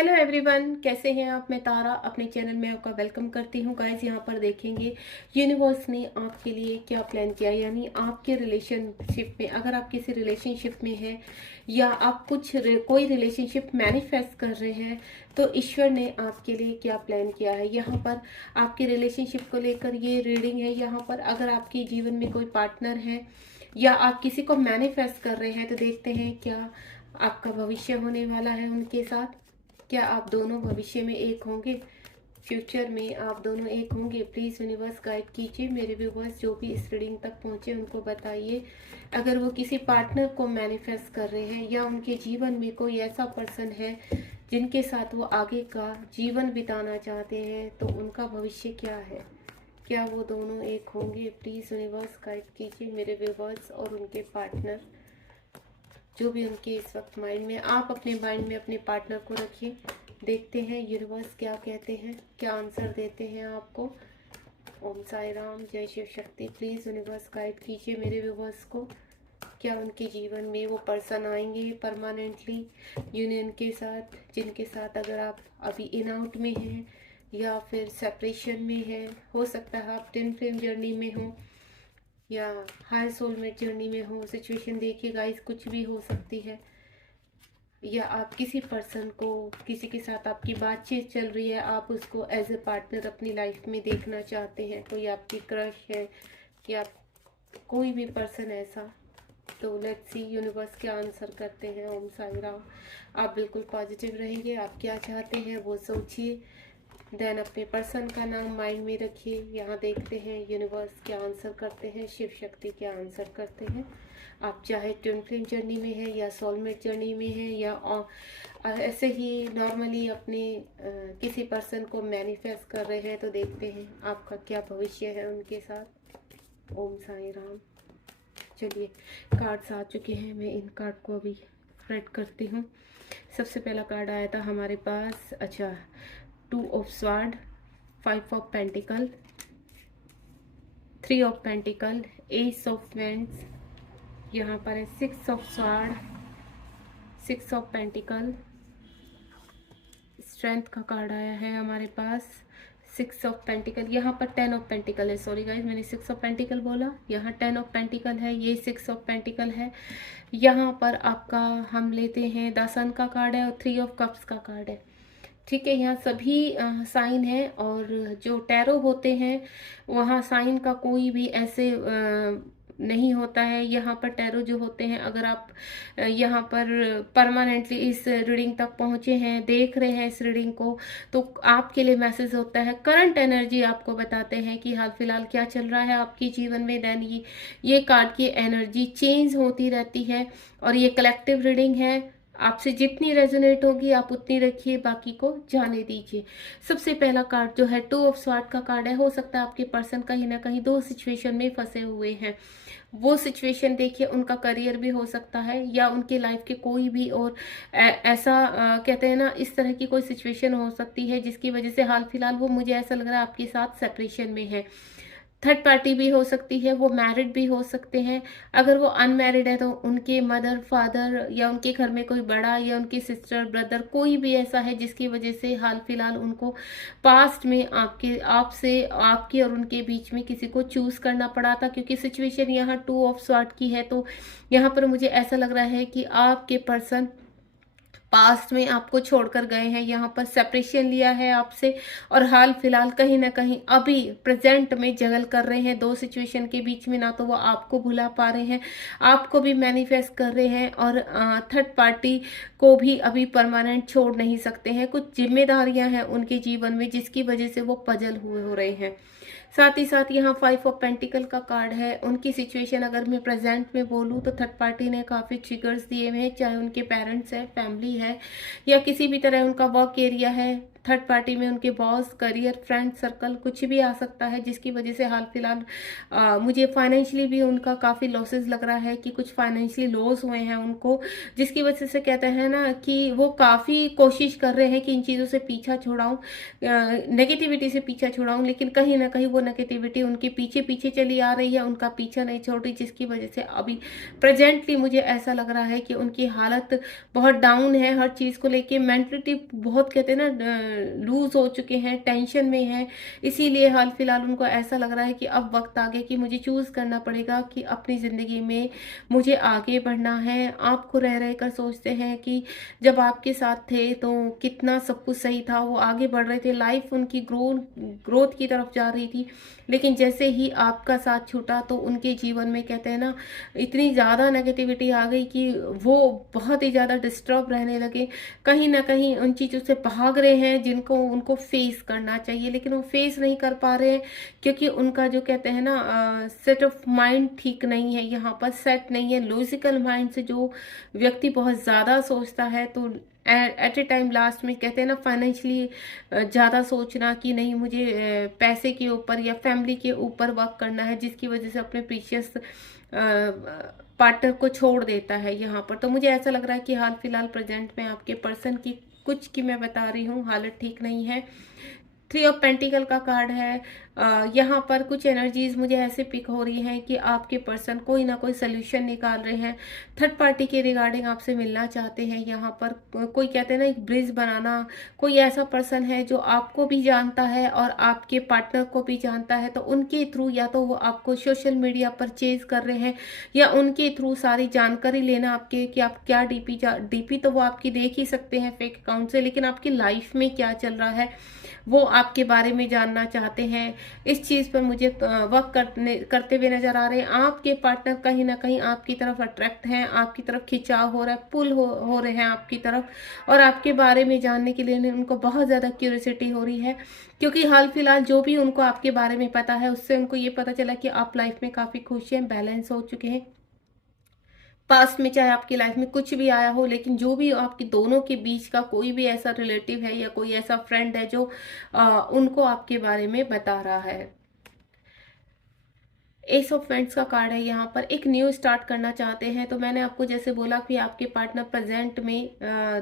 Hello everyone, कैसे हैं आप। मैं तारा अपने चैनल में आपका वेलकम करती हूँ। गाइस, यहाँ पर देखेंगे यूनिवर्स ने आपके लिए क्या प्लान किया, यानी आपके रिलेशनशिप में, अगर आप किसी रिलेशनशिप में हैं या आप कोई रिलेशनशिप मैनिफेस्ट कर रहे हैं, तो ईश्वर ने आपके लिए क्या प्लान किया है। यहाँ पर आपके रिलेशनशिप को लेकर ये रीडिंग है। यहाँ पर अगर आपके जीवन में कोई पार्टनर है या आप किसी को मैनिफेस्ट कर रहे हैं, तो देखते हैं क्या आपका भविष्य होने वाला है उनके साथ। क्या आप दोनों भविष्य में एक होंगे, फ्यूचर में आप दोनों एक होंगे। प्लीज़ यूनिवर्स गाइड कीजिए मेरे व्यूवर्स, जो भी इस रीडिंग तक पहुंचे उनको बताइए। अगर वो किसी पार्टनर को मैनिफेस्ट कर रहे हैं या उनके जीवन में कोई ऐसा पर्सन है जिनके साथ वो आगे का जीवन बिताना चाहते हैं, तो उनका भविष्य क्या है। क्या वो दोनों एक होंगे। प्लीज़ यूनिवर्स गाइड कीजिए मेरे व्यूवर्स और उनके पार्टनर, जो भी उनके इस वक्त माइंड में। आप अपने माइंड में अपने पार्टनर को रखिए। देखते हैं यूनिवर्स क्या कहते हैं, क्या आंसर देते हैं आपको। ओम साई राम, जय Shiv Shakti. Please universe guide कीजिए मेरे व्यूवर्स को। क्या उनके जीवन में वो पर्सन आएंगे परमानेंटली यूनियन के साथ, जिनके साथ अगर आप अभी इन आउट में हैं या फिर सेपरेशन में हैं। हो सकता है आप ट्विन फ्लेम जर्नी में हो या हाई सोलमेट जर्नी में हो। सिचुएशन देखिए गाइस, कुछ भी हो सकती है। या आप किसी पर्सन को, किसी के साथ आपकी बातचीत चल रही है, आप उसको एज ए पार्टनर अपनी लाइफ में देखना चाहते हैं। कोई आपकी क्रश है या कोई भी पर्सन ऐसा। तो लेट्स सी यूनिवर्स क्या आंसर करते हैं। ओम साई राम। आप बिल्कुल पॉजिटिव रहेंगे। आप क्या चाहते हैं वो सोचिए, देन अपने पर्सन का नाम माइंड में रखिए। यहाँ देखते हैं यूनिवर्स क्या आंसर करते हैं, शिव शक्ति क्या आंसर करते हैं। आप चाहे ट्विन फ्लेम जर्नी में है या सोलमेट जर्नी में है या ऐसे ही नॉर्मली अपने किसी पर्सन को मैनिफेस्ट कर रहे हैं, तो देखते हैं आपका क्या भविष्य है उनके साथ। ओम साई राम। चलिए, कार्ड्स आ चुके हैं, मैं इन कार्ड को अभी रेड करती हूँ। सबसे पहला कार्ड आया था हमारे पास, अच्छा, 2 of sword, 5 of pentacle, 3 of pentacle, S of vends, यहाँ पर है 6 of sword, 6 of pentacle, strength का कार्ड आया है हमारे पास, 6 ऑफ पेंटिकल, यहाँ पर 10 ऑफ पेंटिकल है। सॉरी गाइज, मैंने 6 ऑफ पेंटिकल बोला, यहाँ 10 ऑफ पेंटिकल है, ये 6 ऑफ पेंटिकल है। यहाँ पर आपका हम लेते हैं द सन का कार्ड है और 3 ऑफ कप्स का कार्ड है। ठीक है, यहाँ सभी साइन है, और जो टैरो होते हैं वहाँ साइन का कोई भी ऐसे नहीं होता है। यहाँ पर टैरो जो होते हैं, अगर आप यहाँ पर परमानेंटली इस रीडिंग तक पहुँचे हैं, देख रहे हैं इस रीडिंग को, तो आपके लिए मैसेज होता है। करंट एनर्जी आपको बताते हैं कि हाल फिलहाल क्या चल रहा है आपके जीवन में। देन ये कार्ड की एनर्जी चेंज होती रहती है, और ये कलेक्टिव रीडिंग है। आपसे जितनी रेजोनेट होगी आप उतनी रखिए, बाकी को जाने दीजिए। सबसे पहला कार्ड जो है 2 ऑफ स्वार्ड का कार्ड है। हो सकता है आपके पर्सन कहीं ना कहीं 2 सिचुएशन में फंसे हुए हैं। वो सिचुएशन देखिए, उनका करियर भी हो सकता है या उनके लाइफ के कोई भी और ऐसा कहते हैं ना, इस तरह की कोई सिचुएशन हो सकती है जिसकी वजह से हाल फिलहाल वो, मुझे ऐसा लग रहा है, आपके साथ सेपरेशन में है। थर्ड पार्टी भी हो सकती है, वो मैरिड भी हो सकते हैं। अगर वो अनमैरिड है तो उनके मदर फादर या उनके घर में कोई बड़ा या उनकी सिस्टर ब्रदर कोई भी ऐसा है जिसकी वजह से हाल फिलहाल उनको पास्ट में आपके और उनके बीच में किसी को चूज करना पड़ा था। क्योंकि सिचुएशन यहाँ 2 ऑफ स्वॉर्ड की है, तो यहाँ पर मुझे ऐसा लग रहा है कि आपके पर्सन पास्ट में आपको छोड़कर गए हैं, यहाँ पर सेपरेशन लिया है आपसे, और हाल फिलहाल कहीं ना कहीं अभी प्रेजेंट में जगल कर रहे हैं 2 सिचुएशन के बीच में। ना तो वो आपको भुला पा रहे हैं, आपको भी मैनिफेस्ट कर रहे हैं, और थर्ड पार्टी को भी अभी परमानेंट छोड़ नहीं सकते हैं। कुछ जिम्मेदारियां हैं उनके जीवन में जिसकी वजह से वो पजल हुए हो रहे हैं। साथ ही साथ यहाँ 5 ऑफ पेंटिकल का कार्ड है। उनकी सिचुएशन अगर मैं प्रेजेंट में बोलूँ तो थर्ड पार्टी ने काफ़ी ट्रिगर्स दिए हुए हैं, चाहे उनके पेरेंट्स है, फैमिली है, या किसी भी तरह उनका वर्क एरिया है, थर्ड पार्टी में उनके बॉस, करियर, फ्रेंड सर्कल कुछ भी आ सकता है, जिसकी वजह से हाल फिलहाल मुझे फाइनेंशियली भी उनका काफ़ी लॉसेस लग रहा है कि कुछ फाइनेंशियली लॉस हुए हैं उनको, जिसकी वजह से कहते हैं ना कि वो काफ़ी कोशिश कर रहे हैं कि इन चीज़ों से पीछा छुड़ाऊं, नेगेटिविटी से पीछा छुड़ाऊं, लेकिन कहीं ना कहीं वो नेगेटिविटी उनके पीछे पीछे चली आ रही है, उनका पीछा नहीं छोड़ रही, जिसकी वजह से अभी प्रेजेंटली मुझे ऐसा लग रहा है कि उनकी हालत बहुत डाउन है, हर चीज़ को लेके मेंटलिटी बहुत कहते हैं ना लूज हो चुके हैं, टेंशन में है। इसीलिए हाल फिलहाल उनको ऐसा लग रहा है कि अब वक्त आ गया कि मुझे चूज करना पड़ेगा कि अपनी जिंदगी में मुझे आगे बढ़ना है। आपको रह रह कर सोचते हैं कि जब आपके साथ थे तो कितना सब कुछ सही था, वो आगे बढ़ रहे थे, लाइफ उनकी ग्रोथ की तरफ जा रही थी, लेकिन जैसे ही आपका साथ छूटा तो उनके जीवन में कहते हैं ना इतनी ज़्यादा नेगेटिविटी आ गई कि वो बहुत ही ज़्यादा डिस्टर्ब रहने लगे, कहीं ना कहीं उन चीज़ों से भाग रहे हैं जिनको उनको फेस करना चाहिए, लेकिन वो फेस नहीं कर पा रहे हैं क्योंकि उनका जो कहते हैं ना सेट ऑफ माइंड ठीक नहीं है, यहाँ पर सेट नहीं है। लॉजिकल माइंड से जो व्यक्ति बहुत ज़्यादा सोचता है तो एट ए टाइम लास्ट में कहते हैं ना फाइनेंशियली ज़्यादा सोचना कि नहीं मुझे पैसे के ऊपर या फैमिली के ऊपर वर्क करना है, जिसकी वजह से अपने प्रीशियस पार्टनर को छोड़ देता है यहाँ पर। तो मुझे ऐसा लग रहा है कि हाल फिलहाल प्रेजेंट में आपके पर्सन की कुछ की मैं बता रही हूँ हालत ठीक नहीं है। 3 ऑफ पेंटिकल का कार्ड है। यहाँ पर कुछ एनर्जीज मुझे ऐसे पिक हो रही हैं कि आपके पर्सन कोई ना कोई सोल्यूशन निकाल रहे हैं, थर्ड पार्टी के रिगार्डिंग आपसे मिलना चाहते हैं। यहाँ पर कोई कहते हैं ना एक ब्रिज बनाना, कोई ऐसा पर्सन है जो आपको भी जानता है और आपके पार्टनर को भी जानता है, तो उनके थ्रू या तो वो आपको सोशल मीडिया पर चेज कर रहे हैं या उनके थ्रू सारी जानकारी लेना आपके कि आप क्या डीपी तो वो आपकी देख ही सकते हैं फेक अकाउंट से, लेकिन आपकी लाइफ में क्या चल रहा है वो आपके बारे में जानना चाहते हैं। इस चीज पर मुझे वर्क करते हुए नजर आ रहे हैं। आपके पार्टनर कहीं ना कहीं आपकी तरफ अट्रैक्ट हैं, आपकी तरफ खिंचाव हो रहा है, पुल हो रहे हैं आपकी तरफ, और आपके बारे में जानने के लिए उनको बहुत ज्यादा क्यूरियोसिटी हो रही है, क्योंकि हाल फिलहाल जो भी उनको आपके बारे में पता है उससे उनको ये पता चला कि आप लाइफ में काफी खुश हैं, बैलेंस हो चुके हैं। पास्ट में चाहे आपकी लाइफ में कुछ भी आया हो, लेकिन जो भी आपकी दोनों के बीच का कोई भी ऐसा रिलेटिव है या कोई ऐसा फ्रेंड है जो उनको आपके बारे में बता रहा है। एस ऑफ पेंट्स का कार्ड है। यहाँ पर एक न्यू स्टार्ट करना चाहते हैं, तो मैंने आपको जैसे बोला कि आपके पार्टनर प्रेजेंट में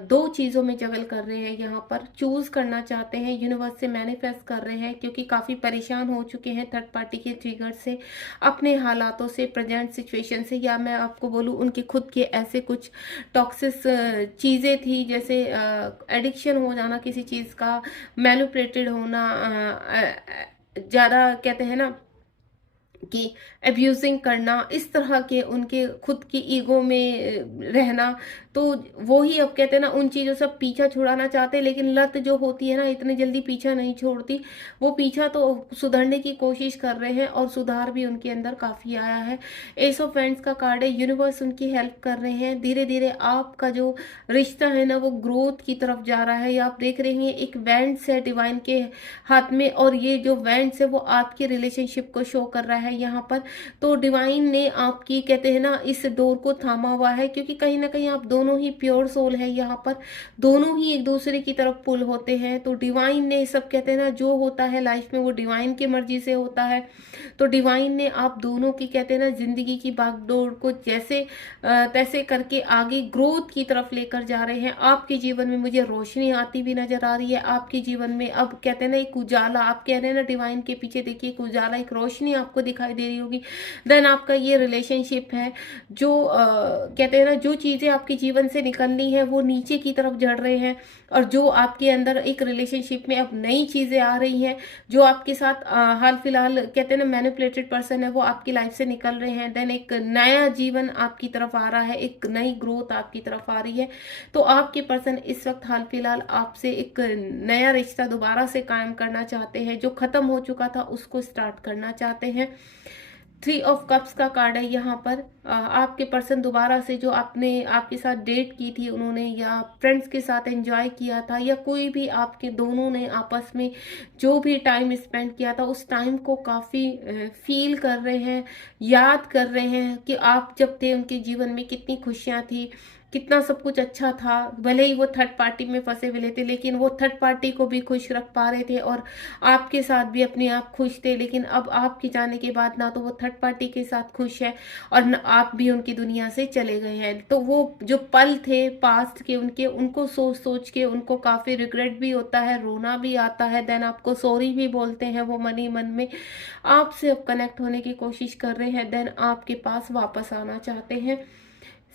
दो चीज़ों में जगल कर रहे हैं, यहाँ पर चूज करना चाहते हैं, यूनिवर्स से मैनिफेस्ट कर रहे हैं, क्योंकि काफ़ी परेशान हो चुके हैं थर्ड पार्टी के ट्रिगर से, अपने हालातों से, प्रेजेंट सिचुएशन से, या मैं आपको बोलूँ उनके खुद के ऐसे कुछ टॉक्सिस चीज़ें थी, जैसे एडिक्शन हो जाना किसी चीज़ का, मैनिपुलेटेड होना, ज़्यादा कहते हैं ना कि अब्यूजिंग करना, इस तरह के उनके खुद की ईगो में रहना, तो वो ही अब कहते हैं ना उन चीज़ों से पीछा छुड़ाना चाहते हैं, लेकिन लत जो होती है ना इतनी जल्दी पीछा नहीं छोड़ती, वो पीछा तो सुधरने की कोशिश कर रहे हैं और सुधार भी उनके अंदर काफ़ी आया है। एस ऑफ फ्रेंड्स का कार्ड है। यूनिवर्स उनकी हेल्प कर रहे हैं, धीरे धीरे आपका जो रिश्ता है ना वो ग्रोथ की तरफ जा रहा है। आप देख रहे हैं एक वैंड्स है डिवाइन के हाथ में, और ये जो वैंड्स है वो आपके रिलेशनशिप को शो कर रहा है यहाँ पर। तो डिवाइन ने आपकी कहते हैं ना इस डोर को थामा हुआ है, क्योंकि कहीं ना कहीं आप दोनों ही प्योर सोल है, यहाँ पर दोनों ही एक दूसरे की तरफ पुल होते हैं। तो डिवाइन ने सब कहते हैं ना जो होता है लाइफ में वो डिवाइन की मर्जी से होता है। तो डिवाइन ने आप दोनों की कहते हैं ना जिंदगी की बागडोर को जैसे तैसे करके आगे ग्रोथ की तरफ लेकर जा रहे हैं। आपके जीवन में मुझे रोशनी आती भी नजर आ रही है। आपके जीवन में अब कहते हैं ना एक उजाला, आप कह रहे हैं ना डिवाइन के पीछे देखिए एक उजाला, एक रोशनी आपको दिखाई दे रही होगी। देन आपका ये रिलेशनशिप है जो कहते हैं ना जो चीजें आपके जीवन से निकलनी है वो नीचे की तरफ झड़ रहे हैं, और जो आपके अंदर एक रिलेशनशिप में अब नई चीजें आ रही हैं, जो आपके साथ हाल फिलहाल कहते हैं ना मैनिपुलेटेड पर्सन है वो आपकी लाइफ से निकल रहे हैं। देन एक नया जीवन आपकी तरफ आ रहा है, एक नई ग्रोथ आपकी तरफ आ रही है। तो आपके पर्सन इस वक्त हाल फिलहाल आपसे एक नया रिश्ता दोबारा से कायम करना चाहते हैं, जो खत्म हो चुका था उसको स्टार्ट करना चाहते हैं। 3 ऑफ कप्स का कार्ड है यहाँ पर। आपके पर्सन दोबारा से जो आपने आपके साथ डेट की थी उन्होंने, या फ्रेंड्स के साथ एंजॉय किया था, या कोई भी आपके दोनों ने आपस में जो भी टाइम स्पेंड किया था उस टाइम को काफ़ी फील कर रहे हैं, याद कर रहे हैं कि आप जब थे उनके जीवन में कितनी खुशियाँ थी, कितना सब कुछ अच्छा था, भले ही वो थर्ड पार्टी में फंसे हुए थे लेकिन वो थर्ड पार्टी को भी खुश रख पा रहे थे और आपके साथ भी अपने आप खुश थे। लेकिन अब आपके जाने के बाद ना तो वो थर्ड पार्टी के साथ खुश है और न आप भी उनकी दुनिया से चले गए हैं। तो वो जो पल थे पास्ट के उनके, उनको सोच सोच के उनको काफ़ी रिग्रेट भी होता है, रोना भी आता है, देन आपको सॉरी भी बोलते हैं वो मन ही मन में। आपसे अब कनेक्ट होने की कोशिश कर रहे हैं, देन आपके पास वापस आना चाहते हैं।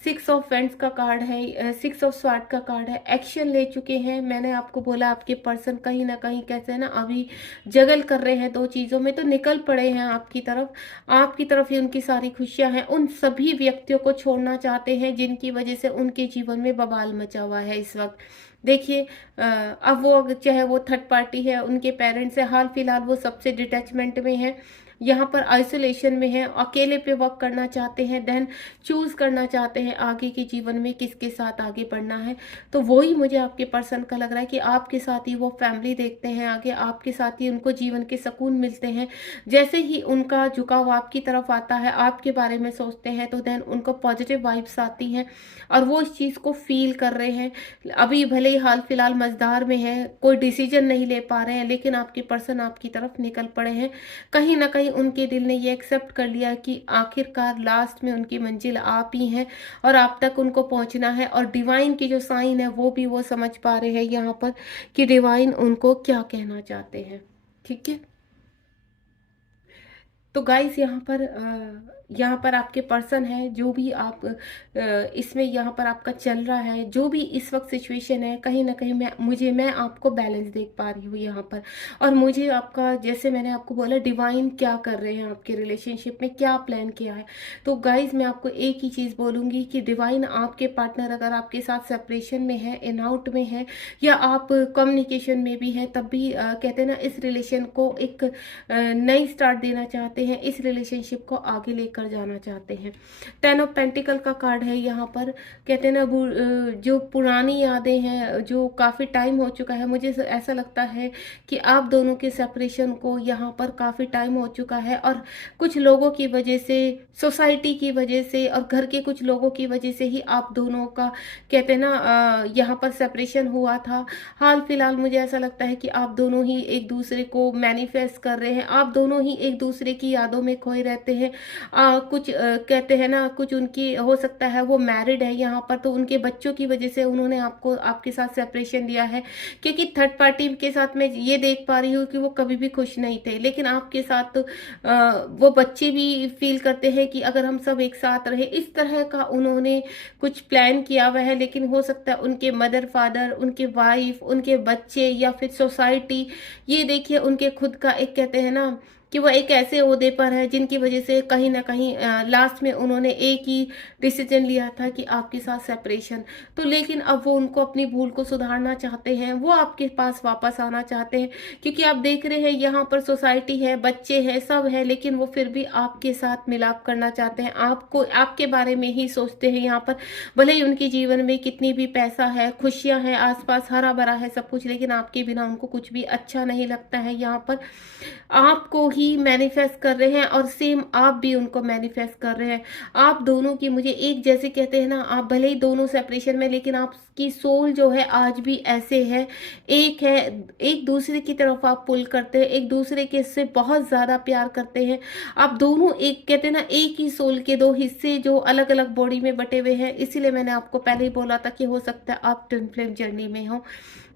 सिक्स ऑफ फ्रेंड्स का कार्ड है, सिक्स ऑफ स्वार्ड का कार्ड है। एक्शन ले चुके हैं। मैंने आपको बोला आपके पर्सन कहीं ना कहीं कैसे ना अभी जगल कर रहे हैं दो चीज़ों में, तो निकल पड़े हैं आपकी तरफ ही उनकी सारी खुशियां हैं। उन सभी व्यक्तियों को छोड़ना चाहते हैं जिनकी वजह से उनके जीवन में बवाल मचा हुआ है इस वक्त। देखिए अब वो चाहे वो थर्ड पार्टी है, उनके पेरेंट्स है, हाल फिलहाल वो सबसे डिटैचमेंट में है, यहाँ पर आइसोलेशन में है, अकेले पे वर्क करना चाहते हैं, देन चूज करना चाहते हैं आगे के जीवन में किसके साथ आगे बढ़ना है। तो वही मुझे आपके पर्सन का लग रहा है कि आपके साथ ही वो फैमिली देखते हैं आगे, आपके साथ ही उनको जीवन के सुकून मिलते हैं। जैसे ही उनका झुकाव आपकी तरफ आता है, आपके बारे में सोचते हैं, तो देन उनको पॉजिटिव वाइब्स आती हैं और वो इस चीज़ को फील कर रहे हैं। अभी भले ही हाल फिलहाल मझधार में है, कोई डिसीजन नहीं ले पा रहे हैं, लेकिन आपके पर्सन आपकी तरफ निकल पड़े हैं। कहीं ना कहीं उनके दिल ने ये एक्सेप्ट कर लिया कि आखिरकार लास्ट में उनकी मंजिल आप ही हैं और आप तक उनको पहुंचना है। और डिवाइन की जो साइन है वो भी वो समझ पा रहे हैं यहाँ पर कि डिवाइन उनको क्या कहना चाहते हैं। ठीक है, तो गाइस यहाँ पर आपके पर्सन है, जो भी आप इसमें यहाँ पर आपका चल रहा है, जो भी इस वक्त सिचुएशन है, कहीं ना कहीं मैं आपको बैलेंस देख पा रही हूँ यहाँ पर। और मुझे आपका, जैसे मैंने आपको बोला, डिवाइन क्या कर रहे हैं आपके रिलेशनशिप में, क्या प्लान किया है। तो गाइज मैं आपको एक ही चीज़ बोलूँगी कि डिवाइन आपके पार्टनर अगर आपके साथ सेपरेशन में है, इन आउट में है, या आप कम्युनिकेशन में भी हैं, तब भी कहते हैं ना इस रिलेशन को एक नई स्टार्ट देना चाहते हैं, इस रिलेशनशिप को आगे लेकर जाना चाहते हैं। 10 ऑफ पेंटिकल का कार्ड है यहाँ पर। कहते हैं ना जो पुरानी यादें हैं, जो काफ़ी टाइम हो चुका है, मुझे ऐसा लगता है कि आप दोनों के सेपरेशन को यहाँ पर काफ़ी टाइम हो चुका है और कुछ लोगों की वजह से, सोसाइटी की वजह से और घर के कुछ लोगों की वजह से ही आप दोनों का कहते हैं ना यहाँ पर सेपरेशन हुआ था। हाल फिलहाल मुझे ऐसा लगता है कि आप दोनों ही एक दूसरे को मैनिफेस्ट कर रहे हैं, आप दोनों ही एक दूसरे की यादों में खोए रहते हैं। कुछ कहते हैं ना, कुछ उनकी हो सकता है वो मैरिड है यहाँ पर, तो उनके बच्चों की वजह से उन्होंने आपको आपके साथ सेपरेशन दिया है। क्योंकि थर्ड पार्टी के साथ मैं ये देख पा रही हूँ कि वो कभी भी खुश नहीं थे, लेकिन आपके साथ वो बच्चे भी फील करते हैं कि अगर हम सब एक साथ रहे, इस तरह का उन्होंने कुछ प्लान किया हुआ है। लेकिन हो सकता है उनके मदर फादर, उनके वाइफ, उनके बच्चे या फिर सोसाइटी, ये देखिए उनके खुद का एक कहते हैं ना कि वो एक ऐसे ओहदे पर है जिनकी वजह से कहीं ना कहीं लास्ट में उन्होंने एक ही डिसीजन लिया था कि आपके साथ सेपरेशन। तो लेकिन अब वो उनको अपनी भूल को सुधारना चाहते हैं, वो आपके पास वापस आना चाहते हैं। क्योंकि आप देख रहे हैं यहाँ पर सोसाइटी है, बच्चे हैं, सब है, लेकिन वो फिर भी आपके साथ मिलाप करना चाहते हैं, आपको आपके बारे में ही सोचते हैं यहाँ पर। भले ही उनके जीवन में कितनी भी पैसा है, खुशियाँ हैं, आसपास हरा भरा है सब कुछ, लेकिन आपके बिना उनको कुछ भी अच्छा नहीं लगता है। यहाँ पर आपको ही मैनिफेस्ट कर रहे हैं और सेम आप भी उनको मैनिफेस्ट कर रहे हैं। आप दोनों की, मुझे एक जैसे कहते हैं ना, आप भले ही दोनों सेपरेशन में, लेकिन आपकी सोल जो है आज भी ऐसे है, एक है, एक दूसरे की तरफ आप पुल करते हैं, एक दूसरे के से बहुत ज़्यादा प्यार करते हैं। आप दोनों एक कहते हैं ना एक ही सोल के दो हिस्से जो अलग अलग बॉडी में बटे हुए हैं। इसीलिए मैंने आपको पहले ही बोला था कि हो सकता है आप ट्विन फ्लेम जर्नी में हो।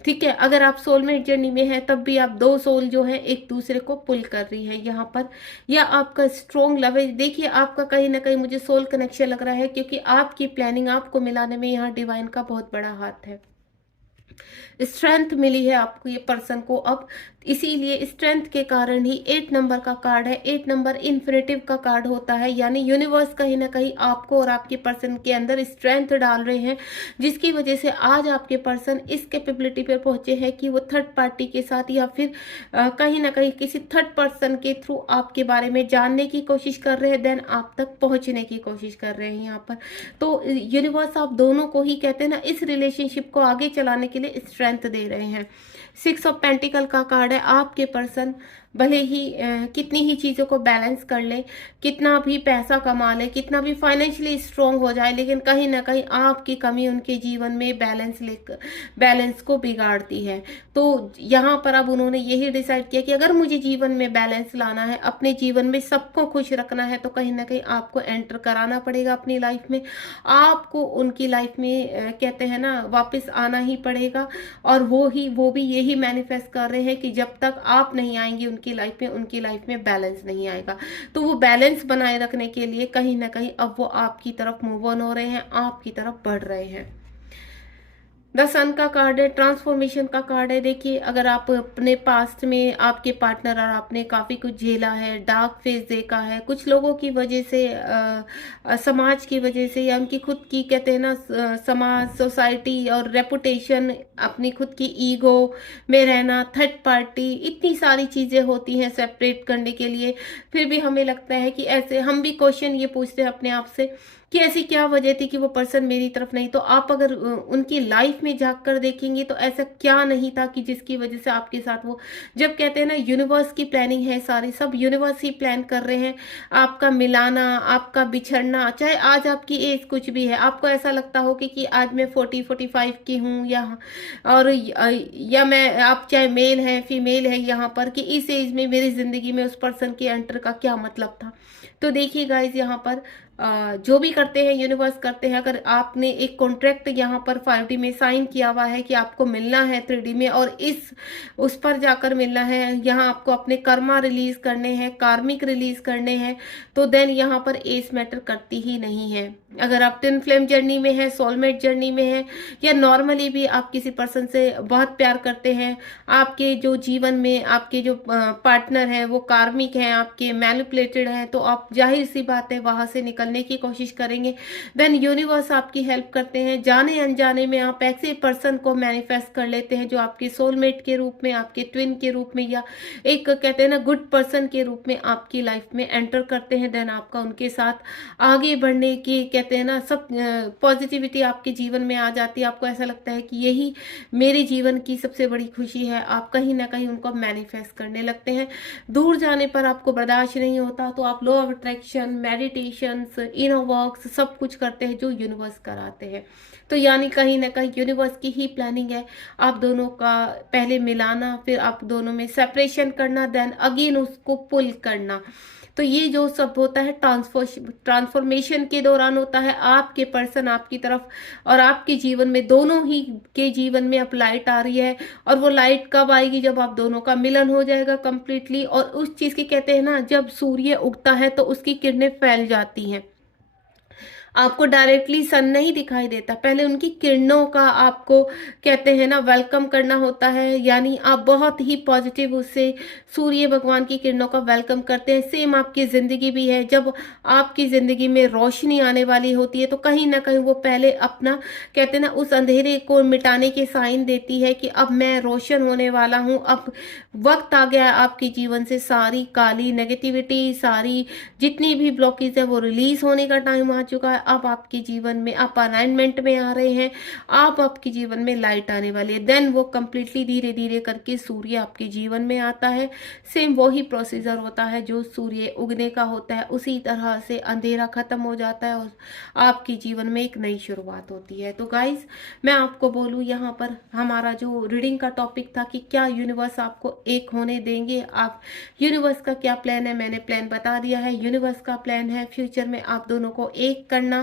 ठीक है, अगर आप सोलमेट जर्नी में हैं तब भी आप दो सोल जो है एक दूसरे को पुल कर रही है यहाँ पर, या आपका स्ट्रॉन्ग लव है। देखिए आपका कहीं ना कहीं मुझे सोल कनेक्शन लग रहा है, क्योंकि आपकी प्लानिंग, आपको मिलाने में यहाँ डिवाइन का बहुत बड़ा हाथ है। स्ट्रेंथ मिली है आपको ये पर्सन को अब, इसीलिए स्ट्रेंथ के कारण ही 8 नंबर का कार्ड है। 8 नंबर इन्फिनिटिव का कार्ड होता है, यानी यूनिवर्स कहीं ना कहीं आपको और आपके पर्सन के अंदर स्ट्रेंथ डाल रहे हैं, जिसकी वजह से आज आपके पर्सन इस कैपेबिलिटी पर पहुंचे हैं कि वो थर्ड पार्टी के साथ या फिर कहीं ना कहीं किसी थर्ड पर्सन के थ्रू आपके बारे में जानने की कोशिश कर रहे हैं, देन आप तक पहुंचने की कोशिश कर रहे हैं यहाँ पर। तो यूनिवर्स आप दोनों को ही कहते हैं ना इस रिलेशनशिप को आगे चलाने के लिए स्ट्रेंथ दे रहे हैं। 6 ऑफ पेंटिकल का कार्ड है। आपके पर्सन भले ही कितनी ही चीज़ों को बैलेंस कर ले, कितना भी पैसा कमा ले, कितना भी फाइनेंशियली स्ट्रांग हो जाए, लेकिन कहीं ना कहीं आपकी कमी उनके जीवन में बैलेंस को बिगाड़ती है। तो यहाँ पर अब उन्होंने यही डिसाइड किया कि अगर मुझे जीवन में बैलेंस लाना है, अपने जीवन में सबको खुश रखना है, तो कहीं ना कहीं आपको एंटर कराना पड़ेगा अपनी लाइफ में। आपको उनकी लाइफ में कहते हैं ना वापस आना ही पड़ेगा। और वो भी यही मैनिफेस्ट कर रहे हैं कि जब तक आप नहीं आएंगे उनकी लाइफ में बैलेंस नहीं आएगा। तो वो बैलेंस बनाए रखने के लिए कहीं ना कहीं अब वो आपकी तरफ मूव ऑन हो रहे हैं, आपकी तरफ बढ़ रहे हैं। द सन का कार्ड है, ट्रांसफॉर्मेशन का कार्ड है। देखिए, अगर आप अपने पास्ट में आपके पार्टनर और आपने काफ़ी कुछ झेला है, डार्क फेज देखा है, कुछ लोगों की वजह से समाज की वजह से, या उनकी खुद की कहते हैं ना समाज, सोसाइटी और रेपुटेशन, अपनी खुद की ईगो में रहना, थर्ड पार्टी, इतनी सारी चीज़ें होती हैं सेपरेट करने के लिए। फिर भी हमें लगता है कि ऐसे हम भी क्वेश्चन ये पूछते हैं अपने आप से कि ऐसी क्या वजह थी कि वो पर्सन मेरी तरफ नहीं। तो आप अगर उनकी लाइफ में जाकर देखेंगे तो ऐसा क्या नहीं था कि जिसकी वजह से आपके साथ वो, जब कहते हैं ना यूनिवर्स की प्लानिंग है, सारी सब यूनिवर्स ही प्लान कर रहे हैं आपका मिलाना, आपका बिछड़ना। चाहे आज आपकी एज कुछ भी है, आपको ऐसा लगता हो कि आज मैं 40-45 की हूँ, या मैं, आप चाहे मेल है फीमेल है, यहाँ पर कि इस एज में मेरी जिंदगी में उस पर्सन के एंटर का क्या मतलब था। तो देखिए गाइज, यहाँ पर जो भी करते हैं यूनिवर्स करते हैं। अगर आपने एक कॉन्ट्रैक्ट यहाँ पर 5D में साइन किया हुआ है कि आपको मिलना है 3D में, और उस पर जाकर मिलना है, यहाँ आपको अपने कर्मा रिलीज करने हैं, कार्मिक रिलीज करने हैं, तो देन यहाँ पर एज मैटर करती ही नहीं है। अगर आप ट्विन फ्लेम जर्नी में है, सोलमेट जर्नी में है, या नॉर्मली भी आप किसी पर्सन से बहुत प्यार करते हैं, आपके जो जीवन में आपके जो पार्टनर हैं वो कार्मिक हैं, आपके मैनिपुलेटेड हैं, तो आप जाहिर सी बात है वहां से निकलने की कोशिश करेंगे। देन यूनिवर्स आपकी हेल्प करते हैं। जाने अनजाने में आप ऐसे पर्सन को मैनिफेस्ट कर लेते हैं जो आपके सोलमेट के रूप में, आपके ट्विन के रूप में, या एक कहते हैं ना गुड पर्सन के रूप में आपकी लाइफ में एंटर करते हैं। देन आपका उनके साथ आगे बढ़ने की कहते हैं ना सब पॉजिटिविटी आपके जीवन में आ जाती है। आपको ऐसा लगता है कि यही मेरे जीवन की सबसे बड़ी खुशी है। आप कहीं ना कहीं उनको मैनिफेस्ट करने लगते हैं। दूर जाने पर आपको बर्दाश्त नहीं होता तो आप law of attraction, meditation, inner works सब कुछ करते हैं जो यूनिवर्स कराते हैं। तो यानी कहीं ना कहीं यूनिवर्स की ही प्लानिंग है आप दोनों का पहले मिलाना, फिर आप दोनों में सेपरेशन करना, देन अगेन उसको पुल करना। तो ये जो सब होता है ट्रांसफॉर्मेशन के दौरान होता है। आपके पर्सन आपकी तरफ और आपके जीवन में, दोनों ही के जीवन में अब लाइट आ रही है। और वो लाइट कब आएगी? जब आप दोनों का मिलन हो जाएगा कंप्लीटली। और उस चीज के कहते हैं ना, जब सूर्य उगता है तो उसकी किरणें फैल जाती हैं। आपको डायरेक्टली सन नहीं दिखाई देता, पहले उनकी किरणों का आपको कहते हैं ना वेलकम करना होता है। यानी आप बहुत ही पॉजिटिव उससे सूर्य भगवान की किरणों का वेलकम करते हैं। सेम आपकी जिंदगी भी है, जब आपकी जिंदगी में रोशनी आने वाली होती है तो कहीं ना कहीं वो पहले अपना कहते हैं ना उस अंधेरे को मिटाने के साइन देती है कि अब मैं रोशन होने वाला हूँ। अब वक्त आ गया आपके जीवन से सारी काली नेगेटिविटी, सारी जितनी भी ब्लॉकेज है वो रिलीज होने का टाइम आ चुका है। अब आपके जीवन में आप अलाइनमेंट में आ रहे हैं, आप आपके जीवन में लाइट आने वाली है। देन वो कंप्लीटली धीरे धीरे करके सूर्य आपके जीवन में आता है। सेम वही प्रोसीजर होता है जो सूर्य उगने का होता है, उसी तरह से अंधेरा खत्म हो जाता है और आपके जीवन में एक नई शुरुआत होती है। तो गाइज, मैं आपको बोलूं, यहाँ पर हमारा जो रीडिंग का टॉपिक था कि क्या यूनिवर्स आपको एक होने देंगे, आप यूनिवर्स का क्या प्लान है, मैंने प्लान बता दिया है। यूनिवर्स का प्लान है फ्यूचर में आप दोनों को एक करना।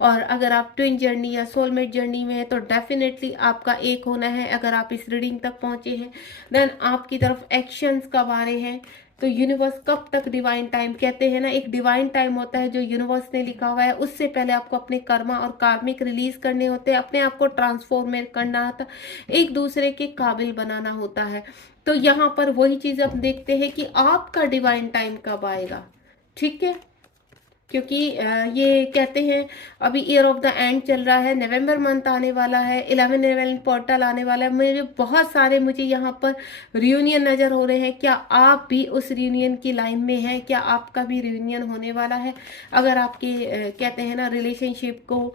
और अगर आप ट्विन जर्नी या सोलमेट जर्नी में है तो डेफिनेटली आपका एक होना है। अगर आप इस रीडिंग तक पहुंचे हैं, देन आपकी तरफ एक्शंस कब आ रहे हैं। तो यूनिवर्स कब तक डिवाइन टाइम, कहते हैं ना एक डिवाइन टाइम होता है जो यूनिवर्स ने लिखा हुआ है, उससे पहले आपको अपने कर्मा और कार्मिक रिलीज करने होते हैं, अपने आप को ट्रांसफॉर्म करना होता, एक दूसरे के काबिल बनाना होता है। तो यहाँ पर वही चीज हम देखते हैं कि आपका डिवाइन टाइम कब आएगा। ठीक है, क्योंकि ये कहते हैं अभी ईयर ऑफ द एंड चल रहा है, नवंबर मंथ आने वाला है, 11/11 पोर्टल आने वाला है। मुझे यहाँ पर रियूनियन नजर हो रहे हैं। क्या आप भी उस रियूनियन की लाइन में हैं? क्या आपका भी रियूनियन होने वाला है? अगर आपके कहते हैं ना रिलेशनशिप को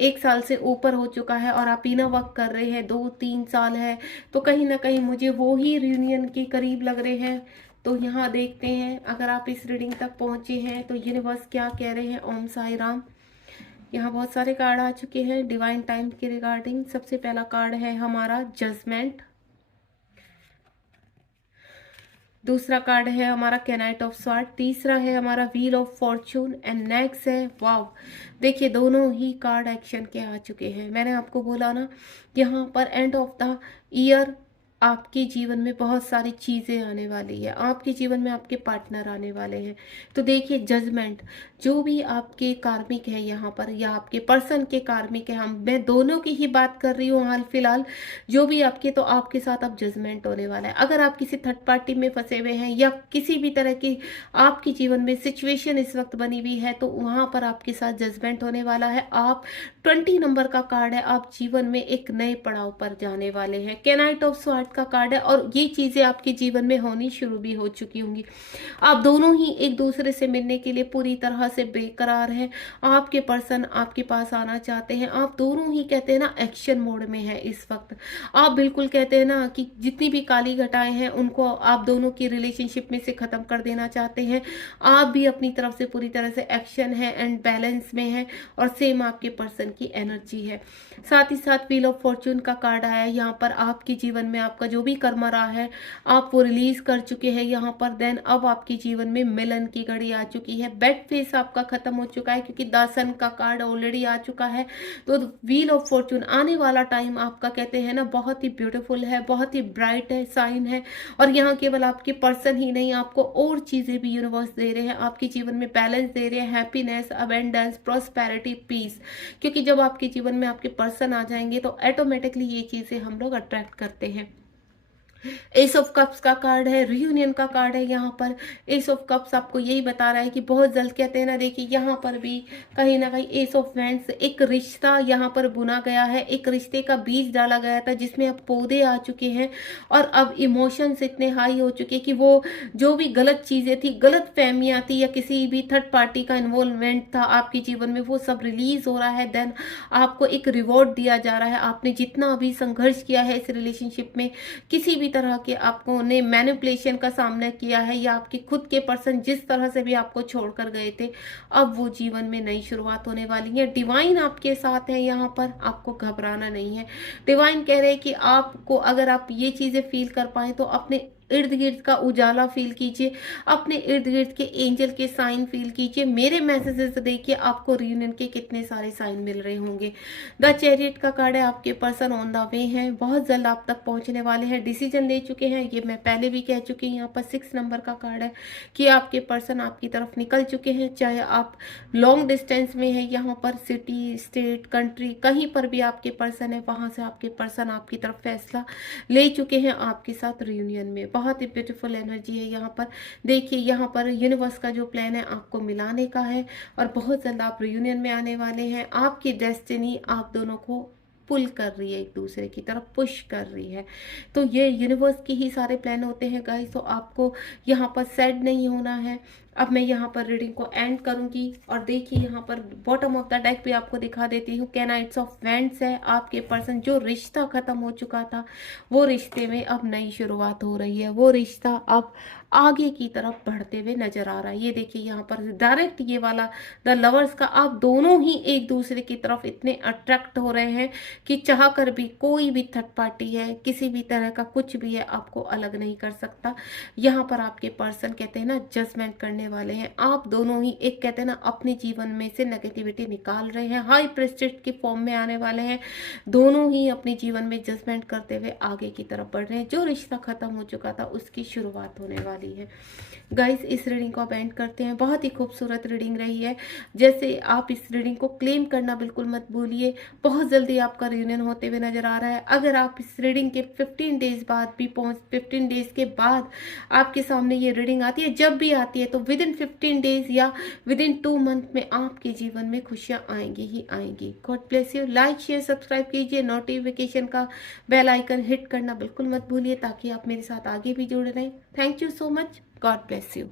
1 साल से ऊपर हो चुका है और आप इनर वर्क कर रहे हैं, 2-3 साल है, तो कहीं ना कहीं मुझे वो ही रियूनियन के करीब लग रहे हैं। तो यहाँ देखते हैं, अगर आप इस रीडिंग तक पहुंचे हैं तो यूनिवर्स क्या कह रहे हैं। ओम साई राम। यहाँ बहुत सारे कार्ड आ चुके हैं डिवाइन टाइम के रिगार्डिंग। सबसे पहला कार्ड है हमारा जजमेंट, दूसरा कार्ड है हमारा कैनाइट ऑफ स्वॉर्ड, तीसरा है हमारा wheel of Fortune and next है वाव। देखिए दोनों ही कार्ड एक्शन के आ चुके हैं। मैंने आपको बोला ना, यहाँ पर एंड ऑफ द ईयर आपके जीवन में बहुत सारी चीजें आने वाली है, आपके जीवन में आपके पार्टनर आने वाले हैं। तो देखिए जजमेंट, जो भी आपके कार्मिक है यहाँ पर या आपके पर्सन के कार्मिक है, मैं दोनों की ही बात कर रही हूँ हाल फिलहाल, जो भी आपके, तो आपके साथ अब जजमेंट होने वाला है। अगर आप किसी थर्ड पार्टी में फंसे हुए हैं या किसी भी तरह की आपके जीवन में सिचुएशन इस वक्त बनी हुई है, तो वहां पर आपके साथ जजमेंट होने वाला है। आप 20 नंबर का कार्ड है, आप जीवन में एक नए पड़ाव पर जाने वाले हैं। कैनाइट ऑफ स्वॉर्ड का कार्ड है और ये चीजें आपके जीवन में होनी शुरू भी हो चुकी होंगी। आप दोनों ही एक दूसरे से मिलने के लिए पूरी तरह से बेकरार हैं। आपके पर्सन आपके पास आना चाहते हैं। आप दोनों ही कहते हैं ना एक्शन मोड में है इस वक्त। आप बिल्कुल कहते हैं ना कि जितनी भी काली घटाएं हैं उनको आप दोनों की रिलेशनशिप में से खत्म कर देना चाहते हैं। आप भी अपनी तरफ से पूरी तरह से एक्शन है एंड बैलेंस में है और सेम आपके पर्सन की एनर्जी है। साथ ही साथ व्हील ऑफ फॉर्चून का कार्ड आया है। यहाँ पर आपके जीवन में आपका जो भी कर्म रहा है आप वो रिलीज कर चुके हैं यहाँ पर। देन अब आपके जीवन में मिलन की घड़ी आ चुकी है। बेड फेस आपका खत्म हो चुका है क्योंकि दासन का कार्ड ऑलरेडी आ चुका है। तो व्हील ऑफ फॉर्चून आने वाला टाइम आपका कहते हैं ना बहुत ही ब्यूटीफुल है, बहुत ही ब्राइट है, साइन है। और यहाँ केवल आपके पर्सन ही नहीं, आपको और चीजें भी यूनिवर्स दे रहे हैं। आपके जीवन में बैलेंस दे रहे हैं, हैप्पीनेस, अबेंडेंस, प्रॉस्पेरिटी, पीस। क्योंकि जब आपके जीवन में आपके पर्सन आ जाएंगे तो ऑटोमेटिकली ये चीजें हम लोग अट्रैक्ट करते हैं। एस ऑफ कप्स का कार्ड है, रियूनियन का कार्ड है। यहाँ पर एस ऑफ कप्स आपको यही बता रहा है कि बहुत जल्द कहते हैं ना, देखिए यहाँ पर भी कहीं ना कहीं एस ऑफ वैंड्स, एक रिश्ता यहाँ पर बुना गया है, एक रिश्ते का बीज डाला गया था जिसमें अब पौधे आ चुके हैं और अब इमोशंस इतने हाई हो चुके कि वो जो भी गलत चीजें थी, गलत फहमियां थी या किसी भी थर्ड पार्टी का इन्वॉल्वमेंट था आपके जीवन में, वो सब रिलीज हो रहा है। देन आपको एक रिवॉर्ड दिया जा रहा है। आपने जितना अभी संघर्ष किया है इस रिलेशनशिप में, किसी भी तरह के आपको ने मैनिपुलेशन का सामना किया है या आपके खुद के पर्सन जिस तरह से भी आपको छोड़कर गए थे, अब वो जीवन में नई शुरुआत होने वाली है। डिवाइन आपके साथ है यहाँ पर, आपको घबराना नहीं है। डिवाइन कह रहे हैं कि आपको अगर आप ये चीजें फील कर पाए तो अपने इर्द गिर्द का उजाला फील कीजिए, अपने इर्द गिर्द के एंजल के साइन फील कीजिए। मेरे मैसेजेस देखिए, आपको रियूनियन के कितने सारे साइन मिल रहे होंगे। द चैरियट का कार्ड है, आपके पर्सन ऑन द वे हैं, बहुत जल्द आप तक पहुंचने वाले हैं, डिसीजन ले चुके हैं। ये मैं पहले भी कह चुकी हूँ। यहाँ पर 6 नंबर का कार्ड है कि आपके पर्सन आपकी तरफ निकल चुके हैं, चाहे आप लॉन्ग डिस्टेंस में है, यहाँ पर सिटी, स्टेट, कंट्री, कहीं पर भी आपके पर्सन है, वहां से आपके पर्सन आपकी तरफ फैसला ले चुके हैं आपके साथ रियूनियन में। बहुत ही ब्यूटीफुल एनर्जी है यहाँ पर। देखिए यहाँ पर यूनिवर्स का जो प्लान है आपको मिलाने का है और बहुत जल्द आप रियूनियन में आने वाले हैं। आपकी डेस्टिनी आप दोनों को पुल कर रही है, एक दूसरे की तरफ पुश कर रही है। तो ये यूनिवर्स के ही सारे प्लान होते हैं गाइस। तो आपको यहाँ पर सैड नहीं होना है। अब मैं यहाँ पर रीडिंग को एंड करूंगी और देखिए यहाँ पर बॉटम ऑफ द डेक भी आपको दिखा देती हूँ। कैनाइट्स ऑफ वैंड्स है, आपके पर्सन जो रिश्ता खत्म हो चुका था वो रिश्ते में अब नई शुरुआत हो रही है। वो रिश्ता अब आगे की तरफ बढ़ते हुए नजर आ रहा है। ये देखिए यहाँ पर डायरेक्ट ये वाला द लवर्स का, आप दोनों ही एक दूसरे की तरफ इतने अट्रैक्ट हो रहे हैं कि चाह कर भी कोई भी थर्ड पार्टी है, किसी भी तरह का कुछ भी है, आपको अलग नहीं कर सकता। यहाँ पर आपके पर्सन कहते हैं ना जजमेंट करने वाले हैं। आप दोनों ही एक कहते हैं ना अपने जीवन में से नेगेटिविटी निकाल रहे हैं, हाई प्रेस्टेज के फॉर्म में आने वाले हैं। दोनों ही अपने जीवन में जजमेंट करते हुए आगे की तरफ बढ़ रहे हैं। जो रिश्ता खत्म हो चुका था उसकी शुरुआत होने वाली है। गाइस इस रीडिंग को अब एंड करते हैं। बहुत ही खूबसूरत रीडिंग रही है। जैसे आप इस रीडिंग को क्लेम करना बिल्कुल मत भूलिए। बहुत जल्दी आपका रियूनियन होते हुए नजर आ रहा है। अगर आप इस रीडिंग के 15 डेज बाद भी 15 डेज के बाद आपके सामने ये रीडिंग आती है, जब भी आती है, तो विद इन 15 डेज या विद इन 2 मंथ में आपके जीवन में खुशियां आएंगी ही आएंगी। God bless you. Like share subscribe कीजिए, नोटिफिकेशन का बेल आइकन हिट करना बिल्कुल मत भूलिए ताकि आप मेरे साथ आगे भी जुड़ रहें। Thank you so much. God bless you.